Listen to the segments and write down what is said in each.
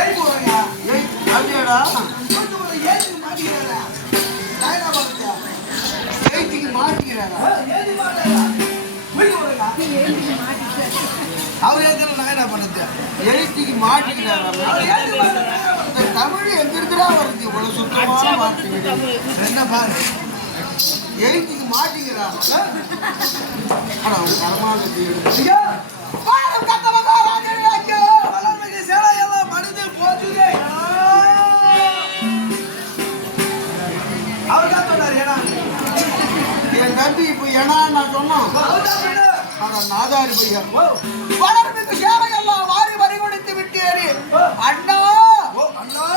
ஏறி போறாங்க அப்படியாடா ஏறி மாட்டிக்கிறாரா நாயனா பாத்தியா ஏத்திக்கு மாட்டிக்கிறாரா ஏறி மாட்டாரா போய் போறா அவர் ஏத்துல நாயனா பண்ணது எழுத்திக்கு மாட்டிக்கிறாரா இந்த தமிழ் எங்க இருக்கிறா வருது இவ்வளவு சுத்தமான வார்த்தை என்ன பாரு எழுத்திக்கு மாட்டிக்கிறாரா ஆனா அவங்க கரமானது ஐயா பாரம் கத்தவங்க ராஜேந்திரக்கு வளர்ந்து சேலை எல்லாம் மனித போச்சுதே அவர் தான் சொன்னார் ஏனா என் தம்பி இப்ப ஏன்னா நான் சொன்னோம் ஆனா நாதாரி பையா வளர்ந்து சேலை எல்லாம் வாரி வரி கொடுத்து விட்டேரி அண்ணா அண்ணா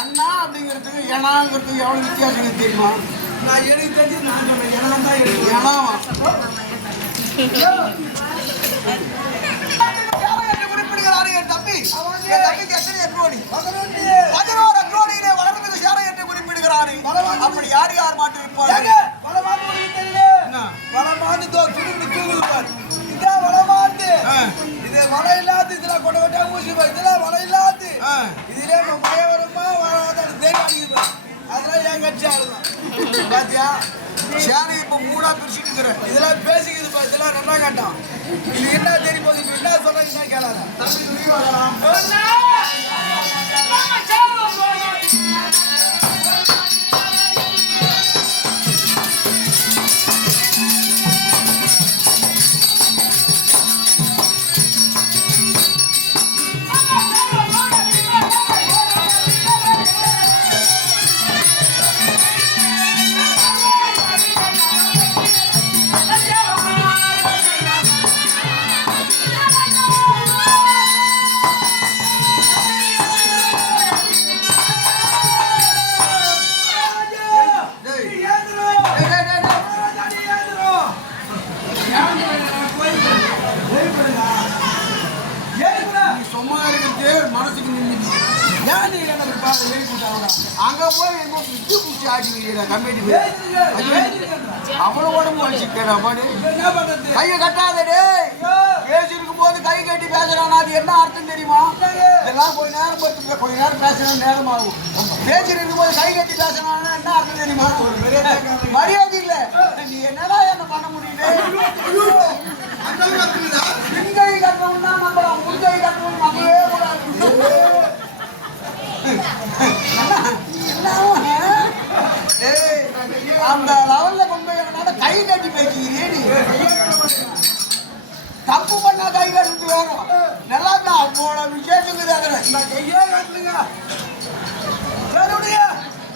அண்ணா அப்படிங்கிறதுக்கு ஏனாங்கிறதுக்கு எவ்வளவு வித்தியாசம் தெரியுமா நான் எனக்கு தெரிஞ்சு நான் சொன்னேன் ஏனா தான் எடுத்து ஏனாவா குறிப்பிடுகிறாரு என் தம்பி என் தம்பிக்கு எத்தனை கோடி 11 கோடியிலே வளர்ந்து சேலை என்று குறிப்பிடுகிறாரு அப்படி யார் யார் மாட்டு இருப்பாங்க வளமாண்டு இதான் வளமாண்டு இது வலை இல்லாது இதுல கொண்டு விட்டா ஊசி இதெல்லாம் வலை இல்லாது இதுல மழை வருமா தேங்காய் அதெல்லாம் என் கட்சி ஆளுதான் பாத்தியா சேனை இப்ப மூடா பிரிச்சுட்டு இருக்கிறேன் இதெல்லாம் பேசிக்குது இதெல்லாம் நல்லா காட்டும் இது என்ன தெரிய போகுது என்ன சொல்றீங்க கேளாத தம்பி துணி வாங்கலாம் மனசுக்கு நிம்மதி அங்க போய் விட்டு பூச்சி ஆட்டி கம்பெனி அவ்வளவு உடம்பு வச்சுக்கா பாடு கையை கட்டாதே பேசிருக்கும் போது கை கட்டி பேசுறான் அது என்ன அர்த்தம் தெரியுமா இதெல்லாம் கொஞ்ச நேரம் பத்து கொஞ்ச நேரம் பேசுறது நேரம் ஆகும் பேசிருக்கும் போது கை கட்டி பேசுறான்னா என்ன அர்த்தம் தெரியுமா மரியாதை இல்ல நீ என்னடா என்ன பண்ண முடியல பின்கை கட்டணும்னா நம்பலாம் முன்கை கட்டணும் நம்பவே கூடாது அந்த லெவல்ல கொண்டு போய் கை கட்டி பேசுகிறேன் தப்பு பண்ணா கை கட்டு வேணும் நல்லா தான் அவனோட விசேஷம் கையே கட்டுங்க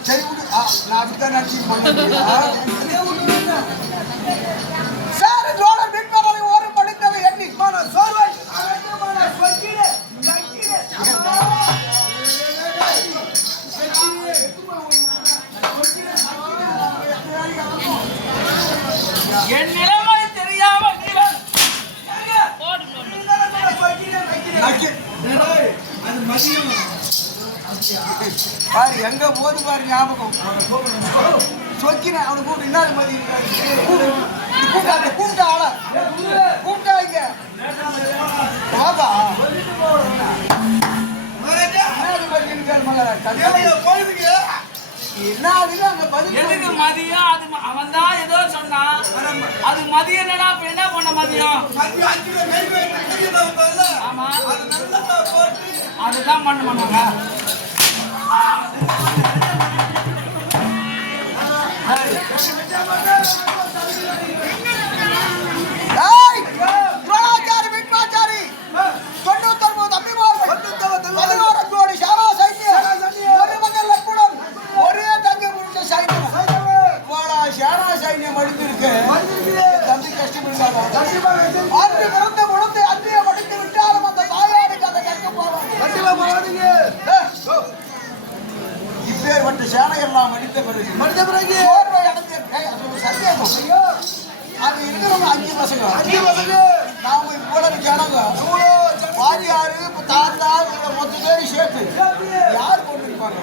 சரி விடு நான் அப்படித்தான் நினைச்சு சார் ஜோட பின்பறவை ஒரு படித்தவை எண்ணி சோர்வை என் நிலைமை தெரியாம பாரு எங்க போது பாரு ஞாபகம் சொக்கினேன் அவனை கூப்பிட்டு என்ன மதி கூப்பிட்டா ஆள கூப்பிட்டா இங்க பாபா என்ன அங்க எதுக்கு மதியம் அது அவன் தான் ஏதோ சொன்னான் அது மதியம் என்னடா இப்ப என்ன பண்ண மதியம் ஆமா அதுதான் பண்ண மாட்டாங்க சேனையெல்லாம் மடித்த பிறகு அது இருக்கிறவங்க 5 பசங்க நாம இவ்வளவு ஜனங்க வாரியாரு தாத்தா மொத்த பேரு சேர்த்து யார் கொண்டு இருப்பாங்க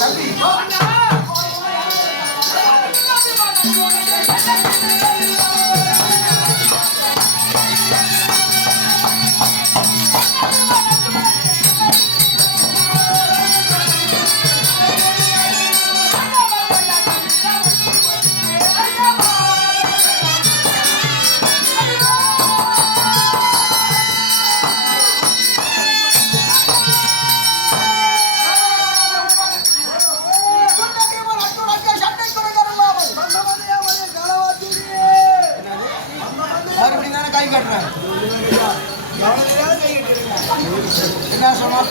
தம்பி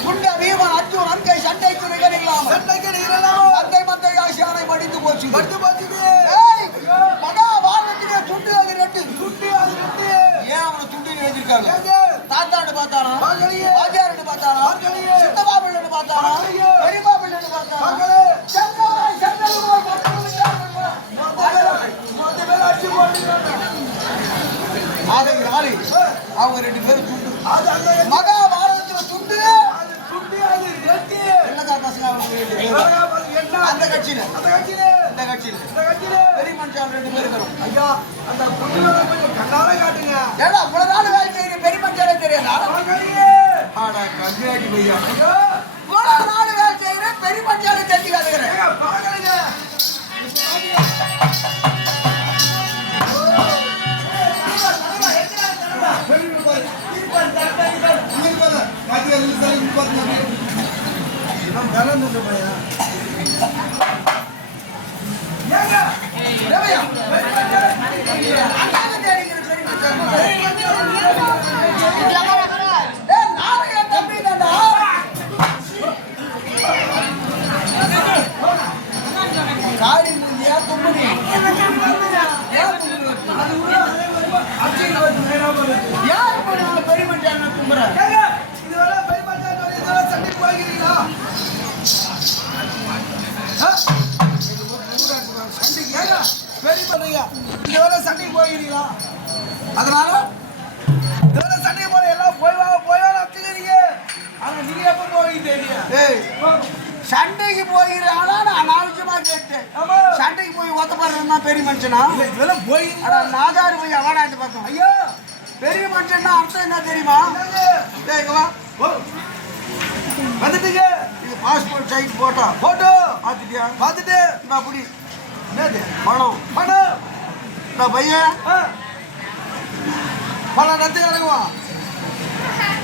குண்ட வீமன் அர்ஜுன் அங்கை சண்டைக்கு நிகழலாம் சண்டைக்கு நிகழலாமோ அங்கை மந்தை ஆசியானை படித்து போச்சு ஏய் மகாபாரதத்திலே துண்டு அது ரெண்டு ஏன் அவனை துண்டு எழுதிருக்காங்க தாத்தான்னு பார்த்தானா வாத்தியார்னு பார்த்தானா சித்தப்பா பிள்ளைன்னு பார்த்தானா பெரியப்பா பிள்ளைன்னு பார்த்தானா ஆகையினாலே அவங்க ரெண்டு பேரும் துண்டு மகாபாரதத்துல துண்டு என்னக்கா பசங்க அந்த கட்சியில இந்த கட்சியில பெரிய மனுஷன் ரெண்டு பேரும் இருக்கிறோம் ஐயா அந்த கண்ணால காட்டுங்க ஏடா இவ்வளவு நாள் வேலை செய்யற பெரிய மனுஷனே தெரியாதா ஆடா கண்ணாடி பையா இவ்வளவு நாள் வேலை செய்யற பெரிய மனுஷனே தெரியாதுங்கிறேன் காடி முடியா தும்புடி யார் பெரிய மனுஷன் தும்புறேன் சண்டைக்கு போகிறீங்களா அதனால சண்டைக்கு போற எல்லாம் போய் வச்சுக்கிறீங்க ஆனா நீங்க எப்ப போகிறீங்க சண்டைக்கு போகிறானா நான் நாலு கேட்டேன் சண்டைக்கு போய் ஒத்தப்படுறா பெரிய மனுஷனா இதெல்லாம் போய் நாதாரு போய் அவனாட்டு பார்த்தோம் ஐயோ பெரிய மனுஷன்னா அர்த்தம் என்ன தெரியுமா வந்துட்டுங்க இது பாஸ்போர்ட் சைஸ் போட்டோ பார்த்துட்டியா பார்த்துட்டு இந்த அப்படி என்னது பணம் இந்த பையன் பணம் நத்து கிடக்குவா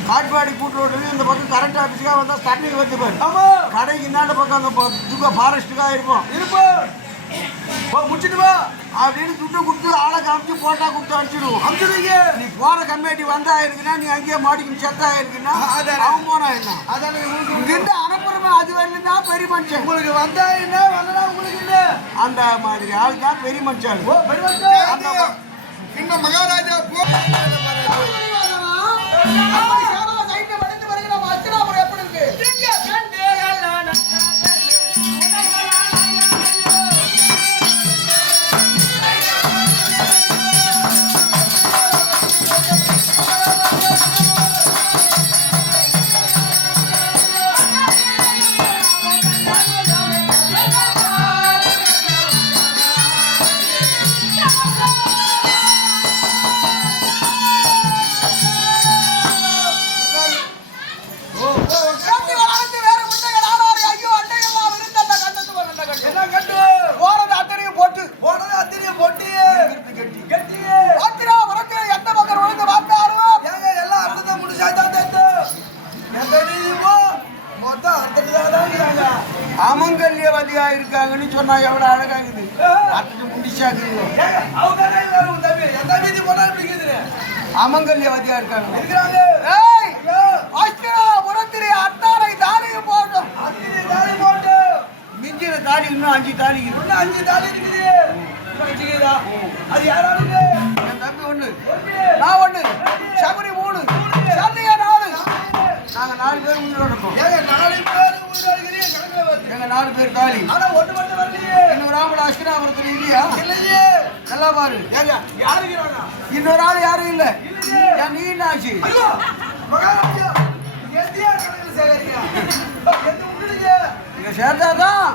காட்பாடி கூட்டு ரோடு இந்த பக்கம் கரண்ட் ஆஃபீஸுக்காக வந்தால் ஸ்டார்டிங் வந்து பாரு ஆமா கடைக்கு இன்னாண்ட பக்கம் அந்த ஃபாரஸ்ட்டுக்காக இருப்போம் முடிச்சுட்டு வா அப்படின்னு துட்டு கொடுத்து ஆளை காமிச்சு போட்டா கொடுத்து அனுப்பிச்சிடுவோம் அனுப்பிச்சுடுங்க நீ போற கம்யூனிட்டி வந்தா இருக்குன்னா நீ அங்கேயே மாடிக்கு செத்தா இருக்குன்னா அவன் போனா என்ன அதான் இங்கிருந்து அனுப்புறமா அது வரலன்னா பெரிய மனுஷன் உங்களுக்கு வந்தா என்ன வரலாம் உங்களுக்கு இல்ல அந்த மாதிரி ஆள் தான் பெரிய மனுஷன் இந்த மகாராஜா அமங்கல்யவதியா இருக்காங்கன்னு சொன்னா எவ்வளவு அழகாகுது அத்தனை முடிச்சாக்குறீங்க அமங்கல்யவதியா இருக்காங்க அத்தானை தாலியும் போட்டோம் மிஞ்சின தாலி இன்னும் 5 தாலி இருக்குது அது யாராவது என் தம்பி 1 நான் 1 சபரி 3 சல்லியா 4 நாங்க 4 பேர் உயிரோட இருக்கோம் எங்க 4 பேர் தாலி ஆனா ஒண்ணு மட்டும் வரலையே இன்னொரு ஆம்பளை அஷ்டராபுரத்துல இல்லையா இல்லையே நல்லா பாரு யாருக்கு இன்னொரு ஆள் யாரும் இல்ல என் நீ ஆச்சு ஐயோ மகாராஜா எந்தியா கணக்கு சேகரியா எந்த உங்களுக்கு இங்க சேர்த்தாதான்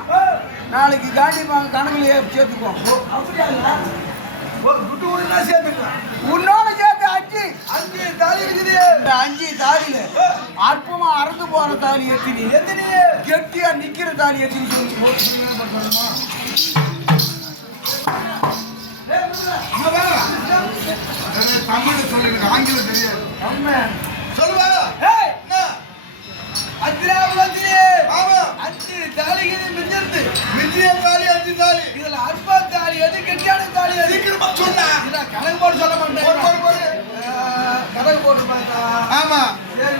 நாளைக்கு காண்டி கணக்குல சேர்த்துக்குவோம் அப்படியா ஒரு குட்டு ஊருனா சேர்த்துக்கலாம் உன்னோட சேர்த்து 5 தாலி இருக்குது இந்த 5 தாலியில அற்பமா அறுந்து போற தாலி எத்தனி கெட்டியா நிக்கிற தாலி எத்தனி தமிழ் சொல்லுங்க ஆங்கிலம் தெரியாது சொல்லுவா இதுல அற்பா தாலி எது கெட்டியான தாலி எது கணக்கு போட்டு சொல்ல மாட்டேன் கணக்கு போட்டு பார்த்தா ஆமா சரி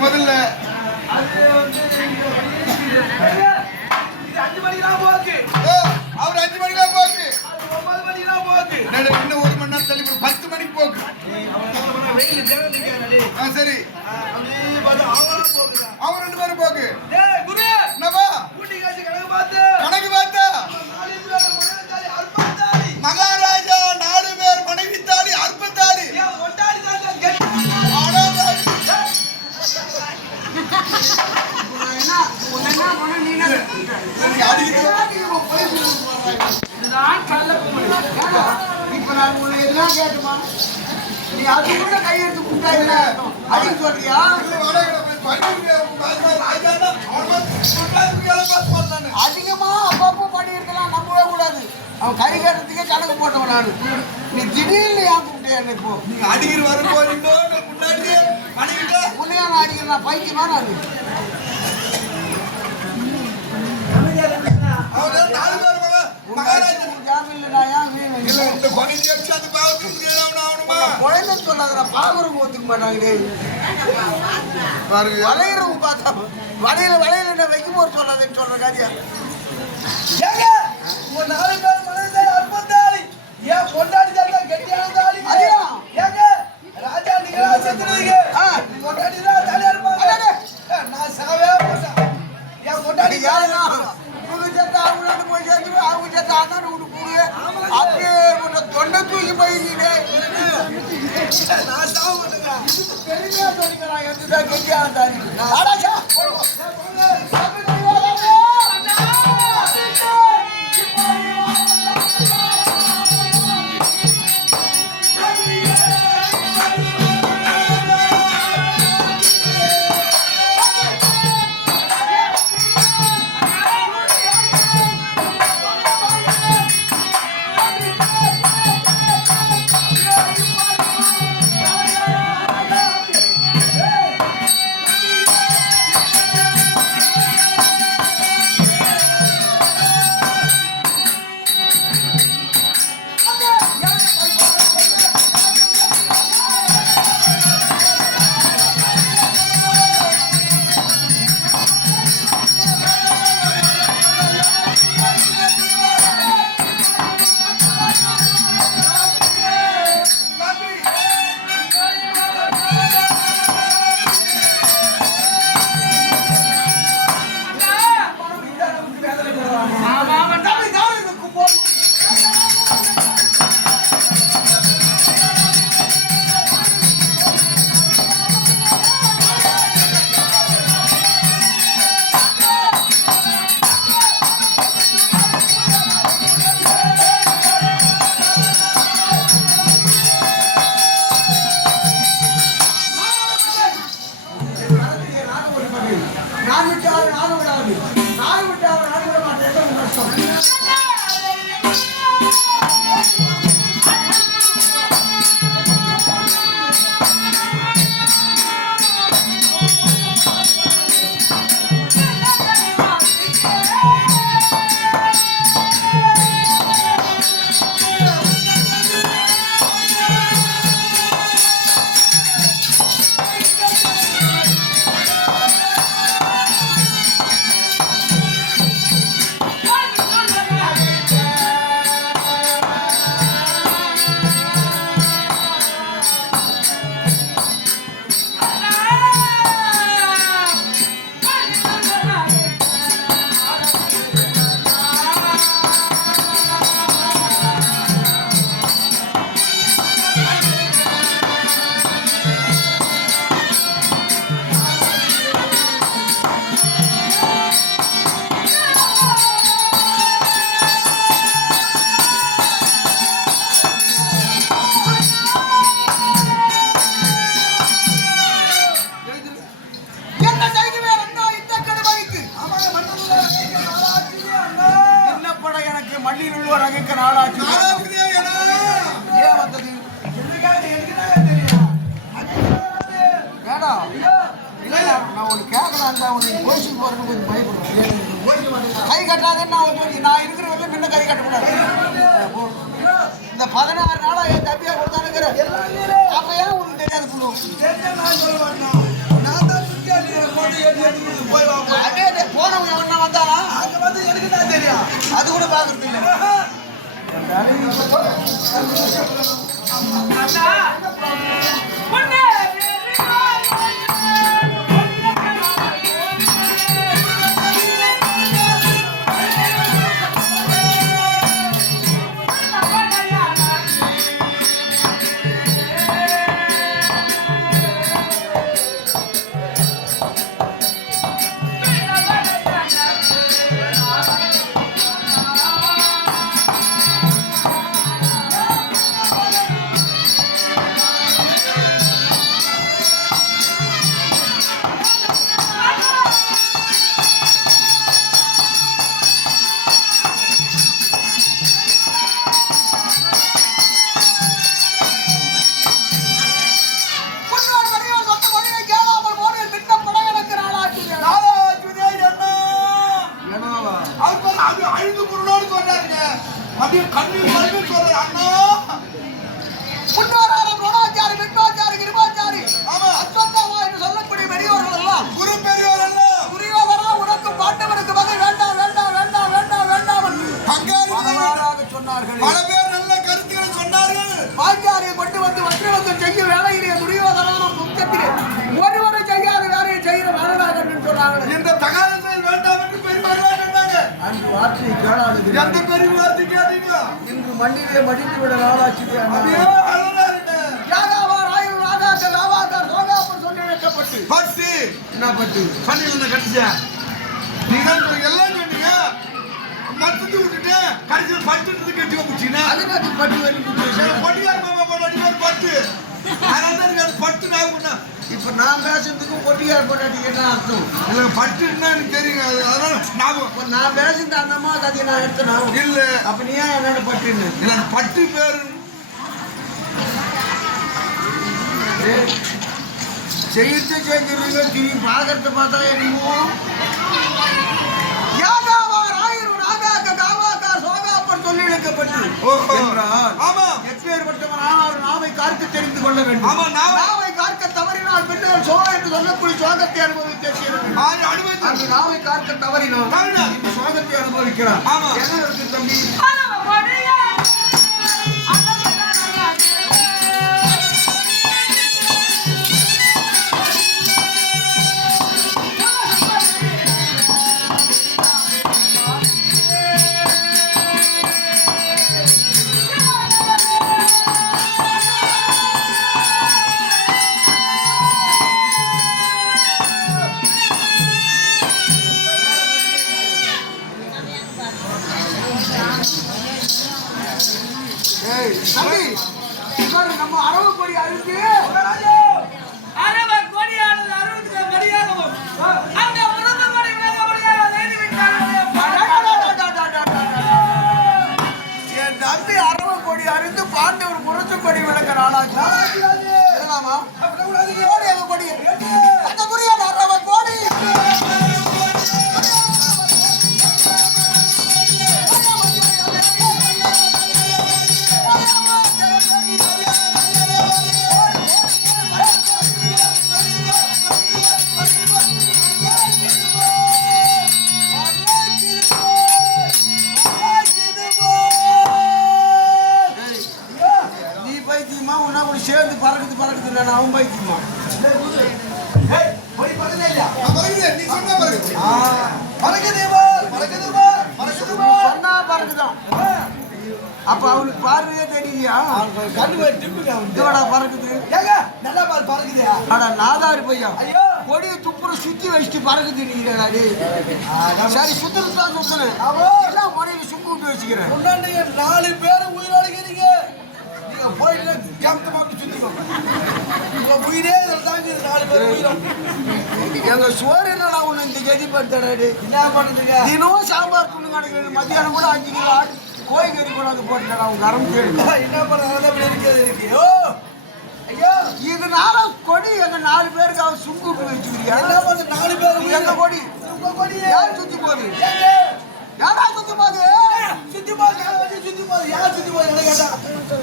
முதல்ல சரி அப்படியே பார்த்தா அவங்களும் போகுதான். அவங்க 2 பேரும் போக்கு டேய் குரு, என்னப்பா ஊட்டி காசு கணக்கு பார்த்து கணக்கு பார்த்தா 4 பேர் மனைவித்தாலி அற்பத்தாலி. மகாராஜா 4 பேர் மனைவி தாலி அற்பத்தாலி ஏன் ஒட்டாளி தான் கெட்ட இதுதான் கள்ளக்குமரி. இப்ப நான் உன்னை எல்லாம் கேட்டுமா நீ அது கூட கையெழுத்து கொடுத்தா அப்படின்னு சொல்றியா அதிகமா அப்பப்போ பண்ணியிருக்கலாம் நம்பவே கூடாது அவன் கை கட்டுறதுக்கே கணக்கு போட்டவன் நான் நீ திடீர்னு ஏன் கூப்பிட்டே என்ன இப்போ நீங்க அடிக்கிற வர போறீங்களோ முன்னாடியே பண்ணிக்கிட்ட உன்னையா நான் அடிக்கிறேன் நான் பைத்தியமா நான் அவங்க 4 பேர் மகாராஜா ஜாமீன்ல நான் ஏன் வீண் இல்ல வைக்கிறேன்? இந்த கொலைஞ்சி அடிச்சு அந்த பாவத்துக்கு ஆகணுமா குழந்தைன்னு சொல்லாத நான் பாக்குறவங்க ஒத்துக்க மாட்டாங்களே பாருங்க வளையிறவங்க பார்த்தா வளையல என்ன வைக்கும் போது சொல்லாதேன்னு சொல்ற காரியா ஏங்க உங்க 4 பேர் மனைவித்தாலி அற்பத்தாலி. ஏன் பொண்டாட்டி தான் கெட்டியான தாலி. அதே. ஏங்க ராஜா நீங்களா செத்துருவீங்க. பொண்டாட்டி தான் தாலி அறுப்பாங்க. நான் சாவே மாட்டேன். என் பொண்டாட்டி யாருன்னா உங்க சேர்த்து அவங்க போய் சேர்த்து அவங்க சேர்த்து அண்ணன் விட்டு கூடுவே அப்படியே உன்னை தொண்டை தூக்கி போயிருக்கீங்க நான் சாவ மாட்டேங்க. பெருமையா சொல்லிக்கிறான் எதுதான் கெட்டியான தாலி அடாச்சா நான் விட்டால் நானும் விடாது நான் விட்டால் நான் விட மாட்டேன் கஷ்டம் என்ன செய்கிறேன் அண்ணா இந்த கடுமைக்கு என்ன பட எனக்கு மண்ணில் உள்ளவர் அகைக்க நாளாச்சு ஏன் வந்தது வேடா இல்ல நான் ஒன்று கேட்கலாம் தான் உனக்கு கோஷிக்கு போறதுக்கு கொஞ்சம் பயப்படுறேன் கை கட்டாதேன்னு நான் சொல்லி நான் இருக்கிற வரல முன்ன கை கட்டக்கூடாது இந்த 16 நாளா என் தம்பியா கொடுத்தானுங்கிற அப்ப ஏன் உனக்கு தெரியாது சொல்லுவோம் நான் தான் சுத்தி போய் வாங்க. அப்படியே போனவங்க எவனா வந்தானா அங்க வந்து எனக்கு தான் தெரியும். அது கூட பாக்குறது இல்லை அண்ணா, பொண்ணே, அப்படியே கண்ணீர் மறுபடியும் சொல்ற அண்ணா முன்னோரான துரோணாச்சாரி விக்னாச்சாரி கிருபாச்சாரி ஆமா அஸ்வத்தாமா என்று சொல்லக்கூடிய பெரியவர்கள் எல்லாம் குரு பெரியவர் எல்லாம் துரியோதனா உனக்கு பாண்டவனுக்கு வகை வேண்டாம் வேண்டாம் வேண்டாம் வேண்டாம் வேண்டாம் என்று பலவாறாக சொன்னார்கள். பல பேர் நல்ல கருத்துக்களை சொன்னார்கள். பாஞ்சாலியை கொண்டு வந்து வஸ்திரவந்தம் செய்யும் வேலையிலே துரியோதனான முத்தத்திலே ஒருவரை செய்யாத வேலையை செய்கிற வேலையாக என்று சொன்னார்கள். இந்த தகாதங்கள் வேண்டாம் என்று பெரியவர்கள் சொன்னாங்க. அந்த வார்த்தையை கேளாது எந்த பெரிய வார்த்தை கேட்டீங்க? இன்று மண்ணிலே மடிந்து விட நாளாச்சு. அப்படியே அழகாருங்க. யாகாவார் ஆயிரம் ராகாக்கள் ராவாக்கார் சோகாப்பர் சொல்லி வைக்கப்பட்டு பட்டு என்ன பட்டு கண்ணில் இருந்த கட்டிச்சா நீங்கள் எல்லாம் சொன்னீங்க மத்தது விட்டுட்டு கடைசியில் பட்டுன்றது கட்டி வச்சுட்டீங்கன்னா அதுக்கு பட்டு வெளியே பொடியார் மாமா பொண்ணாடி ஒரு பட்டு அதனால தான் எனக்கு அது பட்டு நான் இப்ப நான் பேசுறதுக்கும் பொட்டியார் பொண்டாட்டி என்ன அர்த்தம்? இல்லை பட்டுன்னா எனக்கு தெரியுங்க அதனால ஞாபகம் இப்ப நான் பேசுறது அந்த அம்மா கதையை நான் எடுத்தனா இல்லை அப்ப நீ ஏன் என்னோட பட்டுன்னு இல்லை பட்டு பேரு செய்து செஞ்சிருவீங்க திரும்பி பாக்கிறத பார்த்தா என்னமோ யாகாவார் ஆயிரம் ராகாக்க காவாக்கார் சோகாப்பர் சொல்லி இழுக்கப்பட்டு என்றால் ஆமா எப்பேற்பட்டவன் ஆனாலும் நாவை காக்க தெரிந்து கொள்ள வேண்டும். ஆமா நாவை காக்க தவறினால் பின்னால் சோ என்று சொல்லக்கூடிய சோகத்தை அனுபவித்து அந்த நாவை காக்க தவறினால் இந்த சோகத்தை அனுபவிக்கிறான். ஆமா என்ன இருக்கு தம்பி? தம்பி நம்ம அரவு கொடி அறுத்து அரவ கொடியானது அறுபது மரியாதவும் அந்த முருங்க கொடி விலக முடியாத என் தம்பி அரவு கொடி அறுத்து பாண்டவர் முரசு கொடி விளக்க நாளாச்சு. எதனாமா கொடி அந்த கொடி அந்த புரியாத அரவ கொடி சேர்ந்து பறக்குது பறக்குது நான் அவன் பைக்குமா நீ சொன்ன சொன்னா பறக்குதான். அப்ப அவனுக்கு பார்வையே தெரியலையா? இதோட பறக்குது நல்லா பறக்குது. ஆனா நாதாரு பையன் கொடியை துப்புற சுத்தி வச்சுட்டு பறக்குது. சரி சுத்தத்தான் சுத்தணும் எல்லாம் கொடியில சுக்கு விட்டு வச்சுக்கிறேன். 4 பேரும் உயிரோடு இருக்கீங்க. நீங்க போயிட்டு கேம்ப் மாட்டி சுத்திக்கோங்க. உங்க உயிரே தாங்க 4 பேர் உயிரோடு. எங்க சோறு என்னடா ஒண்ணு இந்த கதி படுத்தாடு என்ன பண்ணுதுங்க? தினம் சாம்பார் துணி கிடைக்கிறது. மத்தியானம் கூட 5 கிலோ கோய் கறி கொண்டாந்து போட்டுடா அவங்க கரம் தேடு. என்ன பண்ணுறது இப்படி இருக்கு? ஐயோ இதனால கொடி எங்க 4 பேருக்கு அவன் சுக்கு விட்டு வச்சுக்கிறியா? என்ன பண்ண 4 பேர் எங்க கொடி உங்க கொடி யார் சுத்தி போகுது? யாரா சுத்தி போகுது? சுத்தி போகுது. சுத்தி போகுது. யார் சுத்தி போகுது? என்ன கேட்டா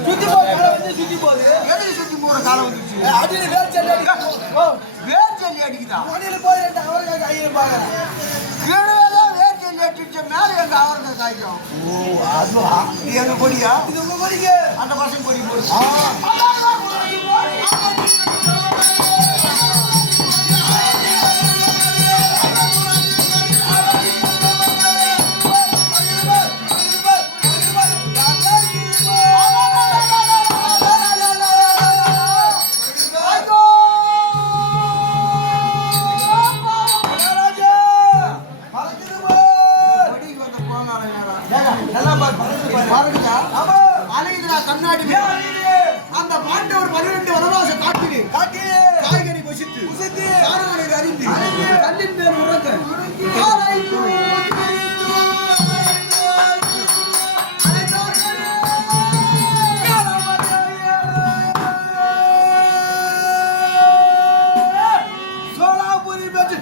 சுத்தி போகுது. சுத்தி போகுது. எதுக்கு சுத்தி போற காலம் வந்துச்சு? அடியில வேர் சல்லி அடிக்குது. வேர் ஜல்லி அடிக்குதா? அடியில போய் 2 அவருக்கு ஐயர் பாக்குறேன். கீழேதான் வேர் ஜல்லி அடிச்ச மேல எங்க அவருக்கு காய்க்கும். அதுவா? இது எங்க கொடியா? இது உங்க கொடிங்க. அந்த பசங்க கொடி போடு. கண்ணாடி அந்த பாண்டவர் 12 வனவாச காட்டிலே காய்கறி புசித்து சாரங்களை அறிந்து கல்லின் மேல் உறங்க சோலாபுரி பெற்று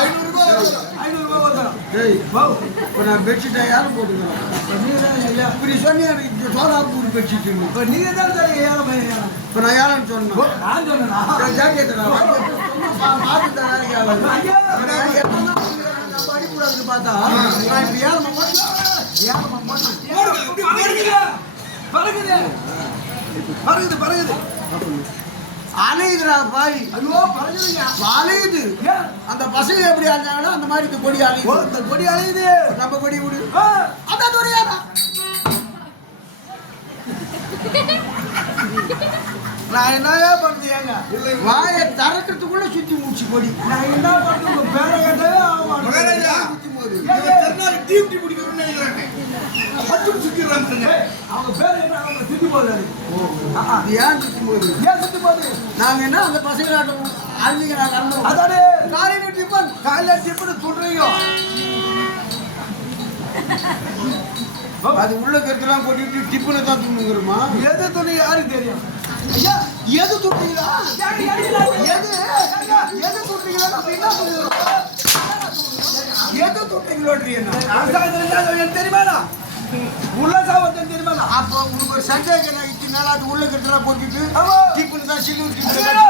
500 ரூபாய் வந்துடும். இப்போ நான் பெட்ஷீட்டை யாரும் போட்டுக்கிறேன் இப்படி சொன்னி எனக்கு சோலாப்பூர் பெட்ஷீட் இப்போ நீங்க தான் ஏழை இப்போ நான் யாருன்னு சொன்னேன் நான் சொன்னேன்னா ஜாக்கெட் பார்த்து தான் அடிக்கூடாதுன்னு பார்த்தா நான் இப்போ பறகுது அலையுதுடா பாய் ஐயோ பறகுதுங்க அலையுது அந்த பசங்க எப்படி அலைஞ்சாங்களோ அந்த மாதிரி இந்த கொடி அலையுது இந்த கொடி அலையுது நம்ம கொடி விடு அதான் துறையாடா நான் என்னவே பண்ணுது ஏங்க வாயை திறக்கிறதுக்குள்ள சுத்தி மூச்சு கொடி நான் என்ன பண்ணுறது உங்க பேரை கேட்டவே ஆக மகாராஜா, சுத்தி போகுது இவன் திருநாள் டியூட்டி பிடிக்கணும்னு நினைக்கிறாங்க. மட்டும் சுத்திடுறாங்க. அவங்க பேரை என்ன அவங்க சுத்தி போகுது அது ஏன் சுத்தி போகுது ஏன் சுத்தி போகுது நாங்க என்ன அந்த பசங்களாட்டம் அழுதிங்க நாங்க அண்ணன் அதானே காலையில டிஃபன் காலையில டிஃபன் துடுறீங்க அது உள்ள கருத்துலாம் போட்டுட்டு டிஃபனை தான் துண்ணுங்கிறோமா எது துணி யாருக்கு தெரியும் ஐயா எது துட்டுறீங்களா எது எது துட்டுறீங்களா நம்ம என்ன சொல்லுறோம் எது துட்டுறீங்களோன்றீ என்ன எனக்கு தெரியுமாடா உள்ள சாவத்தன் தெரியுமாடா அப்போ உங்களுக்கு ஒரு சந்தேகம் நான் இத்தனை நாள் அது உள்ள கருத்துலாம் போட்டுட்டு ஆமா. டிஃபன் தான் சில்லூர் ஐயோ.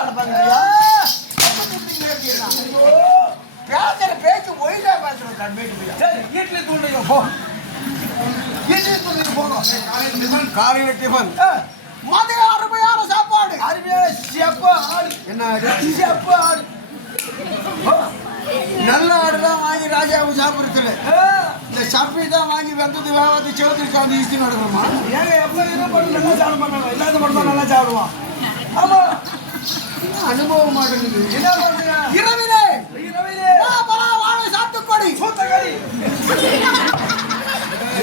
பேசுற பேச்சு ஒயிட்டா பேசுறோம் கண்மேட்டு சரி வீட்டுல தூண்டுங்க போ வீட்டுல தூண்டிட்டு போங்க காலையில டிஃபன் மதிய அருமையான சாப்பாடு அருமையான செப்ப ஆடு என்ன ஆடு செப்ப ஆடு நல்ல ஆடு தான் வாங்கி ராஜாவும் சாப்பிடுறதுல இந்த சப்பி தான் வாங்கி வெந்தது வேவது செவத்துக்கு சாந்து ஈஸ்டி நடக்கணுமா ஏங்க எப்ப என்ன பண்ணி நல்லா சாப்பிட மாட்டாங்க இல்லாத மட்டும் தான் நல்லா சாப்பிடுவான் ஆமா அனுபவம் மாட்டேங்குது என்ன பண்றீங்க இரவிலே இரவிலே வாழை சாப்பிட்டு சூத்தகரி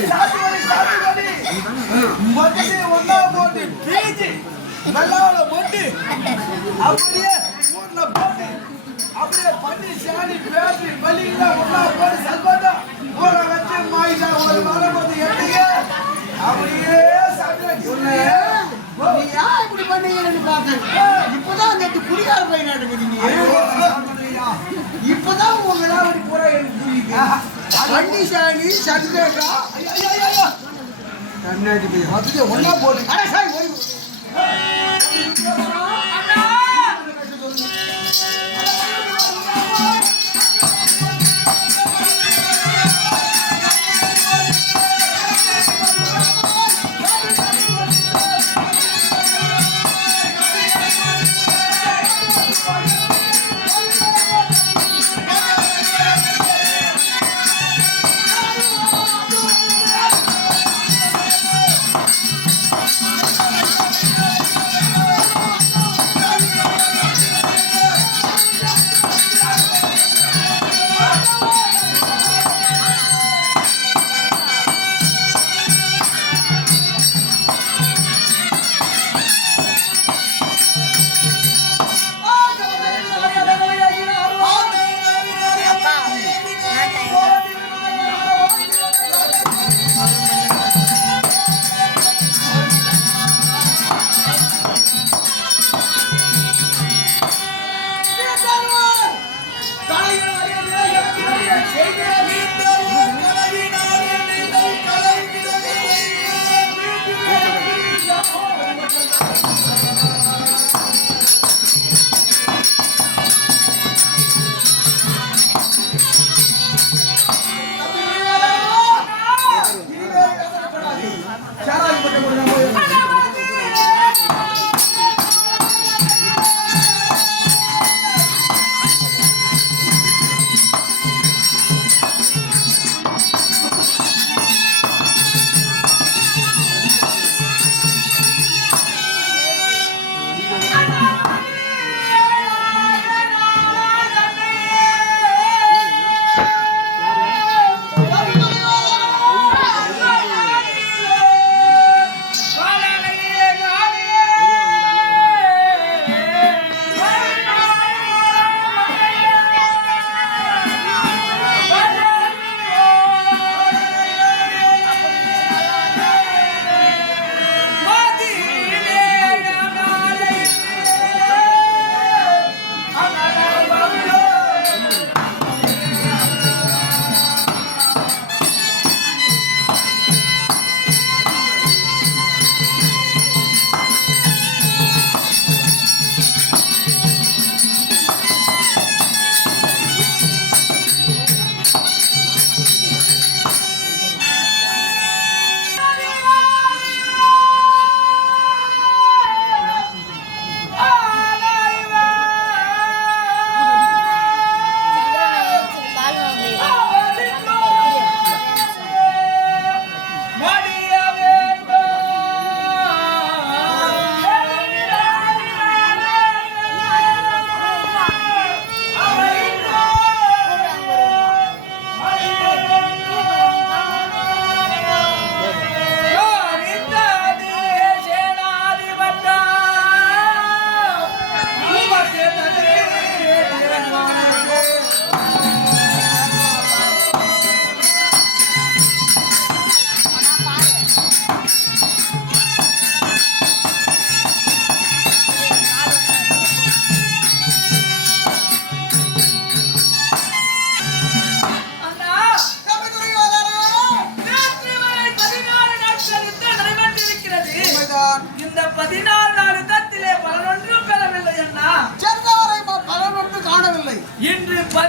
சாத்துக்கடி மொத்தத்தை ஒண்ணா போட்டு பீச்சு வெள்ளாவளை போட்டு அப்படியே ஊர்ல போட்டு அப்படியே பண்ணி சாணி பேசி பள்ளிக்கெல்லாம் ஒண்ணா போட்டு சல்பாட்டா ஊற வச்சு மாயிட்டா ஒரு மரம் போட்டு எட்டீங்க அப்படியே சாப்பிட்டு நீ ஏன் இப்படி பண்ணீங்கன்னு பார்த்தேன் இப்பதான் நேற்று குடிகார பையன் நடக்குது இப்பதான் உங்க விழாவடி பூரா எனக்கு புரியுது வண்டி சாணி சந்தேகா கண்ணாடி பையன் அதுக்கு ஒன்னா போட்டு அட சாய் ஓடி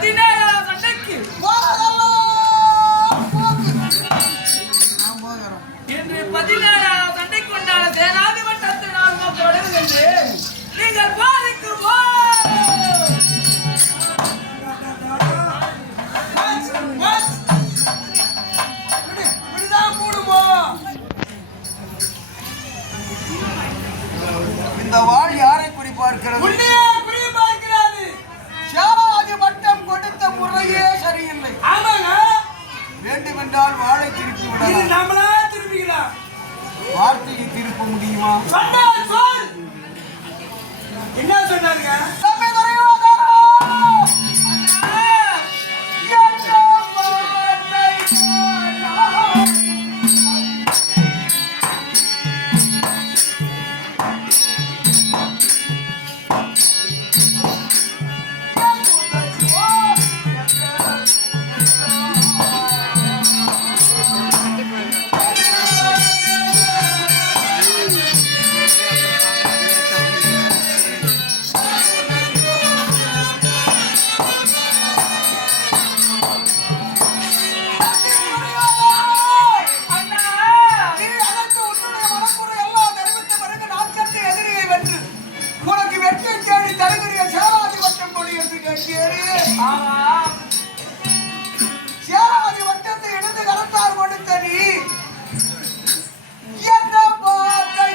17ஆம் சண்டைக்கு இன்று 17ஆம் சண்டை கொண்டாட சேனாதிபட்டத்தை நான் தொடர்கின்றேன். நீங்கள் பாதிக்கு இந்த வாழ் யாரை குறிப்பார்க்கிறது? உன்னையே குறிப்பார்க்கிறது. சேனாதி பட்டம் கொடுத்த முறையே சரியில்லை. ஆமாங்க. வேண்டுமென்றால் வாளை திருப்பி இது விடலாம். நம்மளா திருப்பிக்கலாம். வார்த்தையை திருப்ப முடியுமா? சொன்னால் சொல். என்ன சொன்னாங்க? தம்பி துரையோதரா! சேனாதி வட்டத்தை எடுத்து கலந்தார் கொடுத்த நீ என்ன பார்த்தை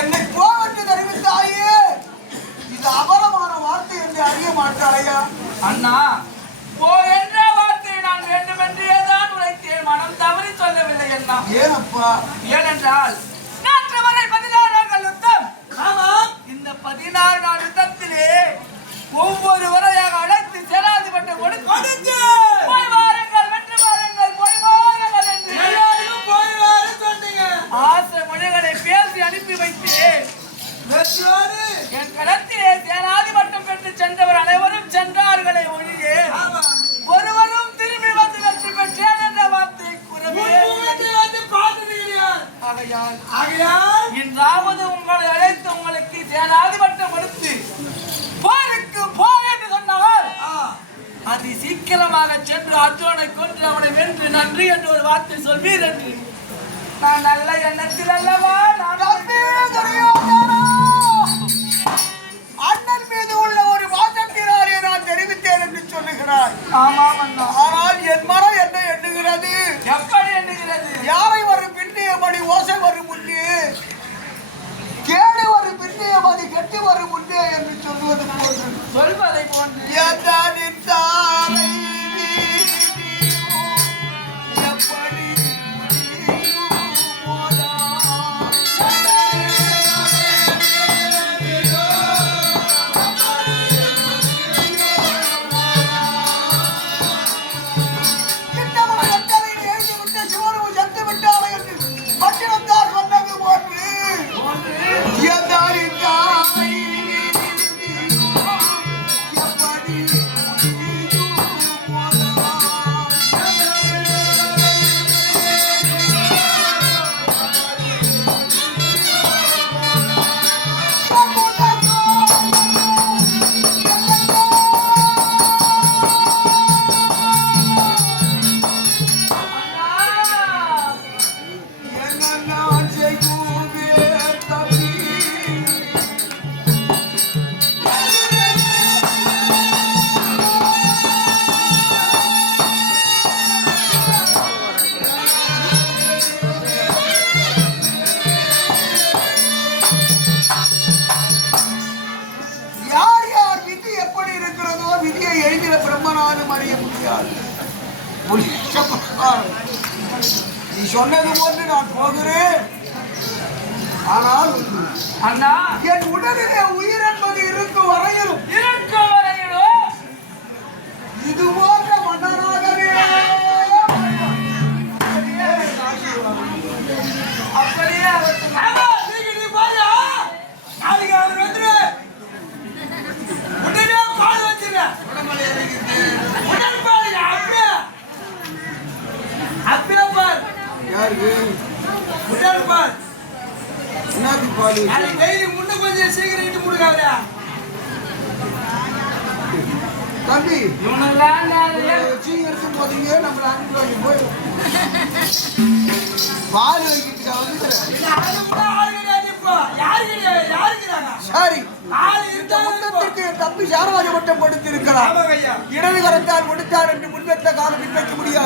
என்னை போவென்று தெரிவித்தாயே, இது அபலமான வார்த்தை என்று அறிய மாட்டாயா? அண்ணா, போ என்ற வார்த்தையை நான் வேண்டுமென்றே தான் உரைத்தேன், மனம் தவறி சொல்லவில்லை அண்ணா. ஏனப்பா? ஏனென்றால் நேற்று வரை 16 நாள் யுத்தம். ஆமாம், இந்த 16 நாள் யுத்தத்திலே ஒவ்வொரு வரையாக அழைத்து சேனாதிபட்டம் கொடுத்து போய் வாருங்கள், வென்று வாருங்கள், போய் வாருங்கள் என்று எல்லாரும் போய் வாரு சொன்னீங்க. ஆசை மொழிகளை பேசி அனுப்பி வைத்தேன். என் களத்திலே சேனாதிபட்டம் பெற்று சென்றவர் அனைவரும் சென்றார்களே ஒழியே ஒருவரும் திரும்பி வந்து வெற்றி பெற்றேன் என்ற வார்த்தையை கூறவே. ஆகையால் இன்றாவது உங்களை அழைத்து உங்களுக்கு சேனாதிபட்டம் கொடுத்து போருக்கு போ என்று சொன்னவர் அதி சீக்கிரமாக சென்று அர்ஜுனனை கொன்று அவனை வென்று நன்றி என்று ஒரு வார்த்தை சொல்வீர் என்று நான் நல்ல எண்ணத்தில் அல்லவா நான் அண்ணன் மீது உள்ள ஒரு வாதத்தினாலே நான் தெரிவித்தேன் என்று சொல்லுகிறாய். ஆமாம் அண்ணா. ஆனால் என் மனம் என்னை எளிதில பிரம்மனாலும் அறிய முடியாது. நீ சொன்னது போன்று நான் போகிறேன். ஆனால் அண்ணா என் உடலிலே உயிர் என்பது இருக்கும் வரையிலும் இது போன்ற மன்னராகவே அப்படியே நீ பாரு நாளைக்கு அவர் வந்துரு உடனே பால் வச்சிருக்கேன் உடனே பாரு அப்படியே பாரு யாருக்கு உடனே பாரு என்னது பாடு? நாளைக்கு டெய்லி முன்ன கொஞ்சம் சீக்கிரம் இட்டு கொடுக்காத தம்பி இவனெல்லாம் வச்சு இருக்கும் போதீங்க நம்மள அனுப்பி வாங்கி போய் பால் வைக்கிறதுக்கு சரி இந்த முத்தத்திற்கு என் தம்பி சாரவாஜ வட்டம் கொடுத்து இருக்கிறார். இடது கரத்தால் கொடுத்தார் என்று முன்வைத்த காலம் பின்பற்ற முடியாது.